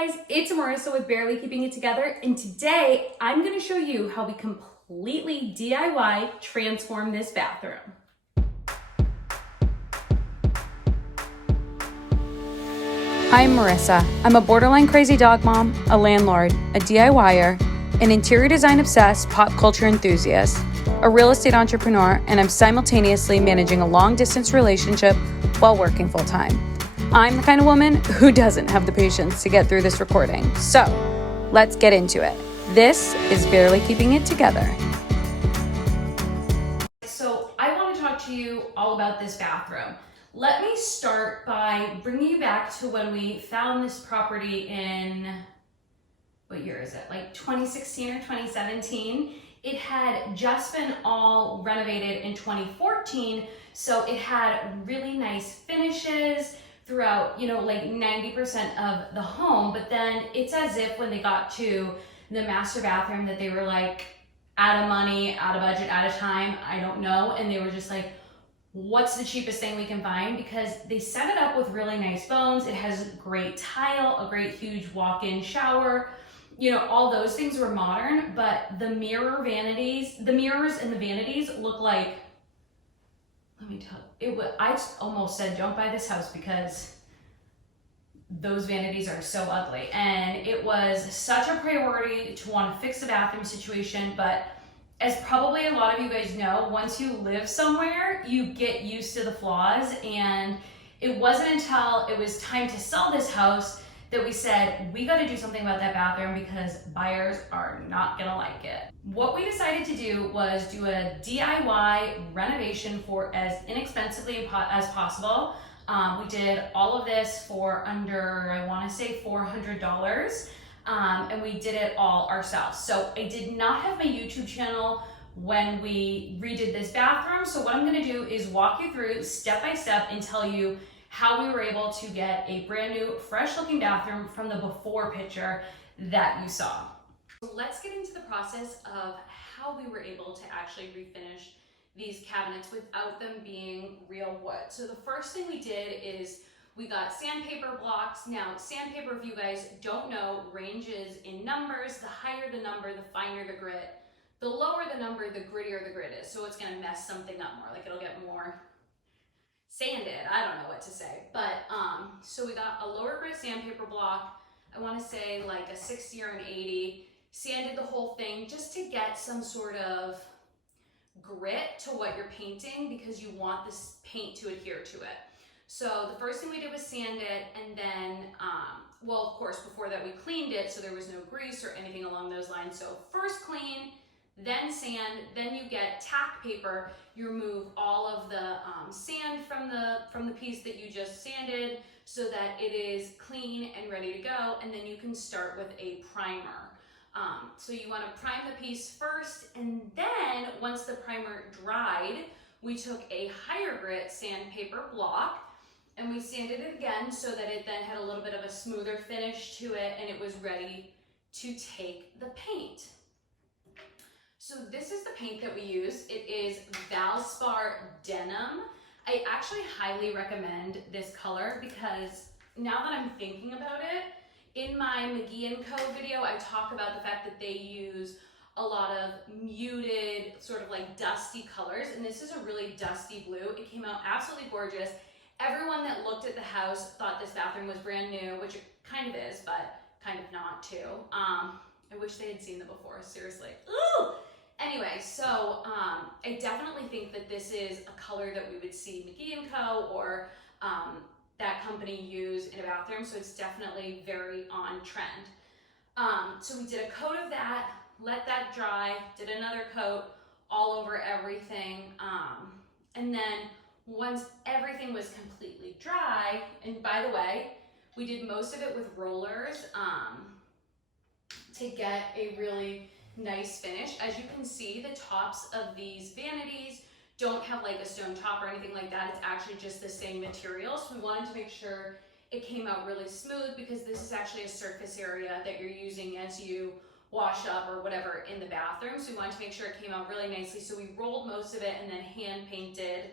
guys, it's Marissa with Barely Keeping It Together, and today I'm going to show you how we completely DIY transform this bathroom. I'm Marissa. I'm a borderline crazy dog mom, a landlord, a DIYer, an interior design obsessed pop culture enthusiast, a real estate entrepreneur, and I'm simultaneously managing a long distance relationship while working full time. I'm the kind of woman who doesn't have the patience to get through this recording. So let's get into it. This is Barely Keeping It Together. So I want to talk to you all about this bathroom. Let me start by bringing you back to when we found this property in, what year is it? Like 2016 or 2017. It had just been all renovated in 2014. So it had really nice finishes throughout, like 90% of the home. But then it's as if when they got to the master bathroom that they were like out of money, out of budget, out of time, I don't know. And they were just like, what's the cheapest thing we can find? Because they set it up with really nice bones. It has great tile, a great huge walk-in shower. All those things were modern, but the mirrors and the vanities look like, let me tell you, I almost said don't buy this house because those vanities are so ugly. And it was such a priority to want to fix the bathroom situation, but as probably a lot of you guys know, once you live somewhere, you get used to the flaws. And it wasn't until it was time to sell this house that we said, we got to do something about that bathroom because buyers are not going to like it. What we decided to do was do a DIY renovation for as inexpensively as possible. We did all of this for under, I want to say $400. And we did it all ourselves. So I did not have my YouTube channel when we redid this bathroom. So what I'm going to do is walk you through step by step and tell you how we were able to get a brand new, fresh looking bathroom from the before picture that you saw. So let's get into the process of how we were able to actually refinish these cabinets without them being real wood. So the first thing we did is we got sandpaper blocks. Now, sandpaper, if you guys don't know, ranges in numbers. The higher the number, the finer the grit. The lower the number, the grittier the grit is. So it's gonna mess something up more, like it'll get more sanded. I don't know what to say. But, so we got a lower grit sandpaper block. I wanna say like a 60 or an 80. Sanded the whole thing just to get some sort of grit to what you're painting because you want this paint to adhere to it. So the first thing we did was sand it, and then, well, of course, before that we cleaned it so there was no grease or anything along those lines. So first clean, then sand, then you get tack paper. You remove all of the sand from the piece that you just sanded so that it is clean and ready to go, and then you can start with a primer. So you want to prime the piece first, and then once the primer dried, we took a higher grit sandpaper block and we sanded it again so that it then had a little bit of a smoother finish to it and it was ready to take the paint. So this is the paint that we use. It is Valspar Denim. I actually highly recommend this color because now that I'm thinking about it, in my McGee & Co video, I talk about the fact that they use a lot of muted, sort of like dusty colors, and this is a really dusty blue. It came out absolutely gorgeous. Everyone that looked at the house thought this bathroom was brand new, which it kind of is, but kind of not too. I wish they had seen it before, seriously. Ooh! Anyway, so I definitely think that this is a color that we would see McGee & Co or that company use in a bathroom, so it's definitely very on trend. So we did a coat of that, let that dry, did another coat all over everything, and then once everything was completely dry, and by the way, we did most of it with rollers to get a really nice finish. As you can see, the tops of these vanities don't have like a stone top or anything like that. It's actually just the same material. So we wanted to make sure it came out really smooth because this is actually a surface area that you're using as you wash up or whatever in the bathroom. So we wanted to make sure it came out really nicely. So we rolled most of it and then hand painted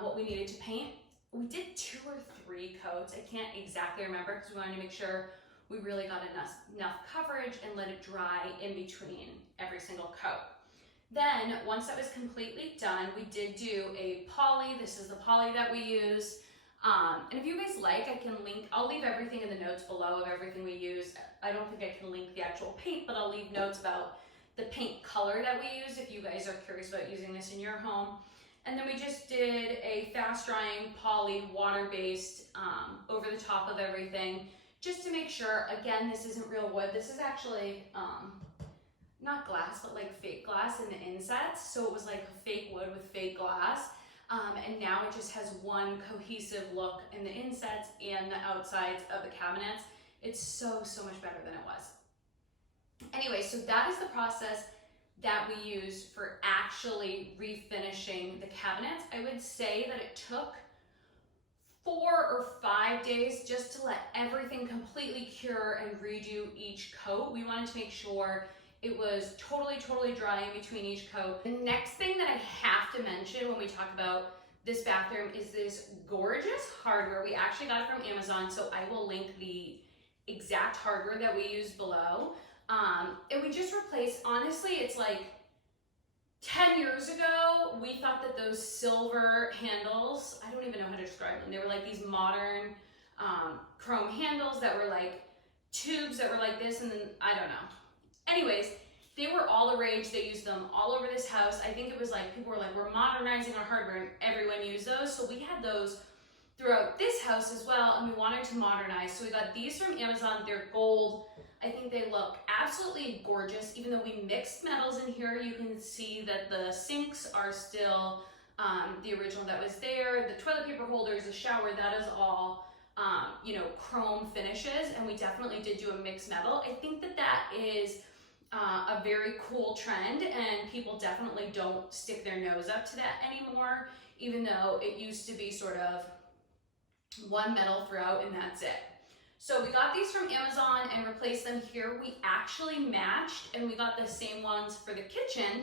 what we needed to paint. We did 2 or 3 coats. I can't exactly remember because we wanted to make sure we really got enough coverage and let it dry in between every single coat. Then once that was completely done, we did do a poly. This is the poly that we use. And if you guys like, I'll leave everything in the notes below of everything we use. I don't think I can link the actual paint, but I'll leave notes about the paint color that we use if you guys are curious about using this in your home. And then we just did a fast drying poly water-based over the top of everything, just to make sure. Again, this isn't real wood. This is actually not glass, but like fake glass in the insets. So it was like a fake wood with fake glass. And now it just has one cohesive look in the insets and the outsides of the cabinets. It's so much better than it was. Anyway, so that is the process that we use for actually refinishing the cabinets. I would say that it took 4 or 5 days just to let everything completely cure and redo each coat. We wanted to make sure it was totally dry in between each coat. The next thing that I have to mention when we talk about this bathroom is this gorgeous hardware. We actually got it from Amazon, so I will link the exact hardware that we use below. And we just replaced, honestly, it's like 10 years ago, we thought that those silver handles, I don't even know how to describe them. They were like these modern chrome handles that were like tubes that were like this, and then I don't know. Anyways, they were all the rage. They used them all over this house. I think it was like, people were like, we're modernizing our hardware, and everyone used those. So we had those throughout this house as well, and we wanted to modernize. So we got these from Amazon. They're gold. I think they look absolutely gorgeous. Even though we mixed metals in here, you can see that the sinks are still the original that was there. The toilet paper holders, the shower, that is all you know, chrome finishes, and we definitely did do a mixed metal. I think that that is a very cool trend, and people definitely don't stick their nose up to that anymore, even though it used to be sort of one metal throughout and that's it. So we got these from Amazon and replaced them here. We actually matched, and we got the same ones for the kitchen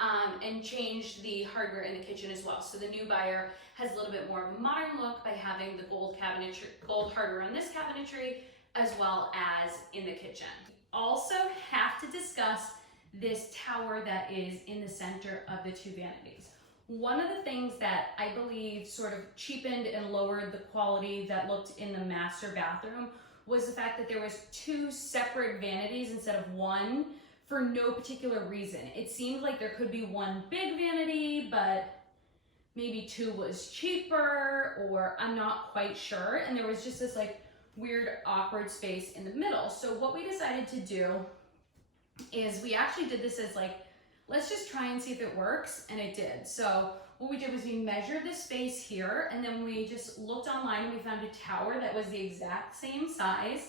and changed the hardware in the kitchen as well. So the new buyer has a little bit more of a modern look by having the gold cabinetry, gold hardware on this cabinetry, as well as in the kitchen. Also have to discuss this tower that is in the center of the two vanities. One of the things that I believe sort of cheapened and lowered the quality that looked in the master bathroom was the fact that there was 2 separate vanities instead of one for no particular reason. It seemed like there could be one big vanity, but maybe 2 was cheaper, or I'm not quite sure. And there was just this like weird awkward space in the middle. So what we decided to do is we actually did this as like, let's just try and see if it works, and it did. So what we did was we measured the space here, and then we just looked online and we found a tower that was the exact same size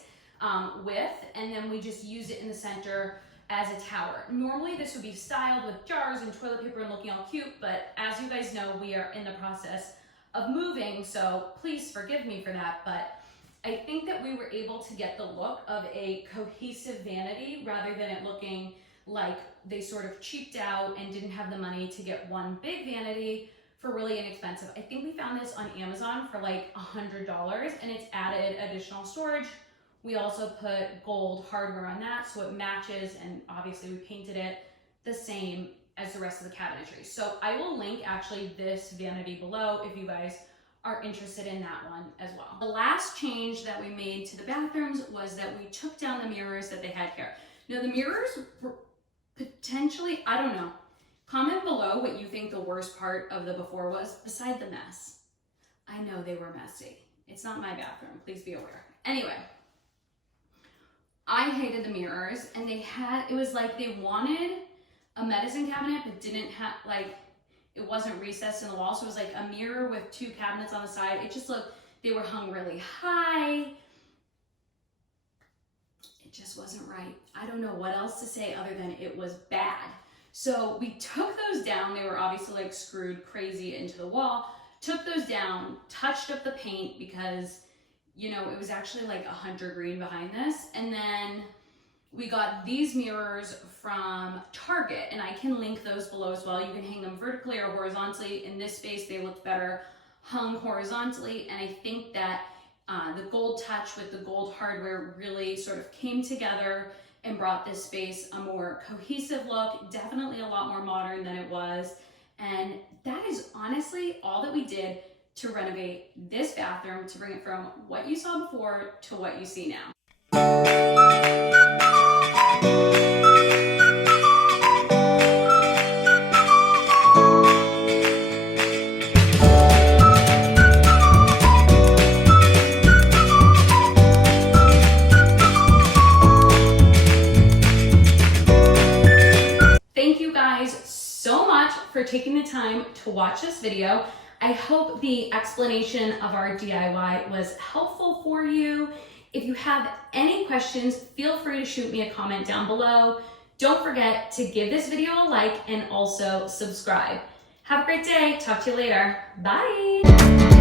width, and then we just used it in the center as a tower. Normally this would be styled with jars and toilet paper and looking all cute, but as you guys know, we are in the process of moving, so please forgive me for that, but I think that we were able to get the look of a cohesive vanity rather than it looking like they sort of cheaped out and didn't have the money to get one big vanity for really inexpensive. I think we found this on Amazon for like $100, and it's added additional storage. We also put gold hardware on that so it matches, and obviously we painted it the same as the rest of the cabinetry. So I will link actually this vanity below if you guys are interested in that one as well. The last change that we made to the bathrooms was that we took down the mirrors that they had here. Now the mirrors were potentially, I don't know, comment below what you think the worst part of the before was, beside the mess. I know they were messy. It's not my bathroom, please be aware. Anyway, I hated the mirrors, and they had, it was like they wanted a medicine cabinet but didn't have, like, it wasn't recessed in the wall, so it was like a mirror with 2 cabinets on the side. It just looked, they were hung really high. It just wasn't right. I don't know what else to say other than it was bad. So we took those down. They were obviously like screwed crazy into the wall. Took those down, touched up the paint because, you know, it was actually like a hunter green behind this. And then we got these mirrors from Target, and I can link those below as well. You can hang them vertically or horizontally. In this space, they looked better hung horizontally, and I think that The gold touch with the gold hardware really sort of came together and brought this space a more cohesive look, definitely a lot more modern than it was. And that is honestly all that we did to renovate this bathroom, to bring it from what you saw before to what you see now. Thank you guys so much for taking the time to watch this video. I hope the explanation of our DIY was helpful for you. If you have any questions, feel free to shoot me a comment down below. Don't forget to give this video a like and also subscribe. Have a great day. Talk to you later. Bye.